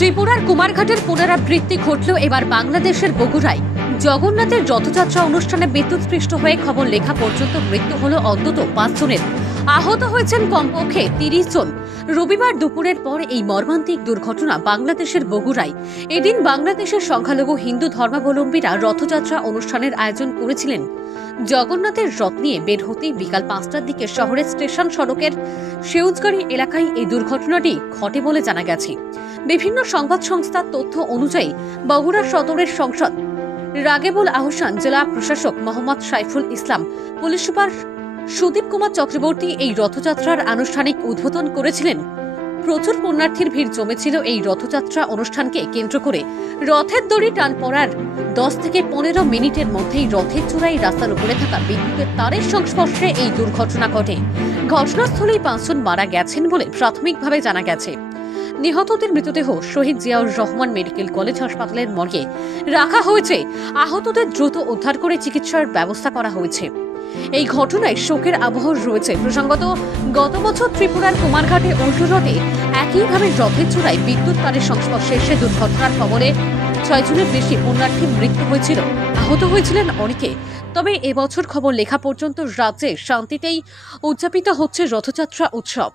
ত্রিপুরার কুমারঘাটের পুনরাবৃত্তি ঘটল এবার বাংলাদেশের বগুড়ায়। জগন্নাথের রথযাত্রা অনুষ্ঠানে বিদ্যুৎস্পৃষ্ট হয়ে খবর লেখা পর্যন্ত মৃত্যু হল অন্তত 5 জনের, আহত হয়েছেন কমপক্ষে 30 জন। রবিবার দুপুরের পর এই মর্মান্তিক দুর্ঘটনা বাংলাদেশের বগুড়ায়। এদিন বাংলাদেশের সংখ্যালঘু হিন্দু ধর্মাবলম্বীরা রথযাত্রা অনুষ্ঠানের আয়োজন করেছিলেন। জগন্নাথের রথ নিয়ে বের হতেই বিকাল 5টার দিকে শহরের স্টেশন সড়কের সেউজগাড়ি এলাকায় এই দুর্ঘটনাটি ঘটে বলে জানা গেছে। বিভিন্ন সংবাদ সংস্থার তথ্য অনুযায়ী বগুড়া সদরের সংসদ রাগেবুল আহসান, জেলা প্রশাসক মোহাম্মদ সাইফুল ইসলাম, পুলিশ সুপার সুদীপ কুমার চক্রবর্তী এই রথযাত্রার আনুষ্ঠানিক উদ্বোধন করেছিলেন। প্রচুর পুণ্যার্থীর ভিড় জমেছিল এই রথযাত্রা অনুষ্ঠানকে কেন্দ্র করে। রথের দড়ি টান পড়ার 10 থেকে 15 মিনিটের মধ্যেই রথের চূড়ায় রাস্তার উপরে থাকা বিদ্যুতের তারের সংস্পর্শে এই দুর্ঘটনা ঘটে। ঘটনাস্থলেই 5 জন মারা গেছেন বলে প্রাথমিকভাবে জানা গেছে। নিহতদের মৃতদেহ শহীদ জিয়াউর রহমান মেডিকেল কলেজ হাসপাতালের মর্গে রাখা হয়েছে। আহতদের দ্রুত উদ্ধার করে চিকিৎসার ব্যবস্থা করা হয়েছে। এই ঘটনায় শোকের আবহ রয়েছে। প্রসঙ্গত, গত বছর ত্রিপুরার কুমারঘাটে উল্টো রথে একইভাবে রথের চূড়ায় বিদ্যুৎ তারের সংস্পর্শে এসে দুর্ঘটনার খবরে 6 জনের বেশি পুণ্যার্থীর মৃত্যু হয়েছিল, আহত হয়েছিলেন অনেকে। তবে এবছর খবর লেখা পর্যন্ত রাজ্যে শান্তিতেই উদযাপিত হচ্ছে রথযাত্রা উৎসব।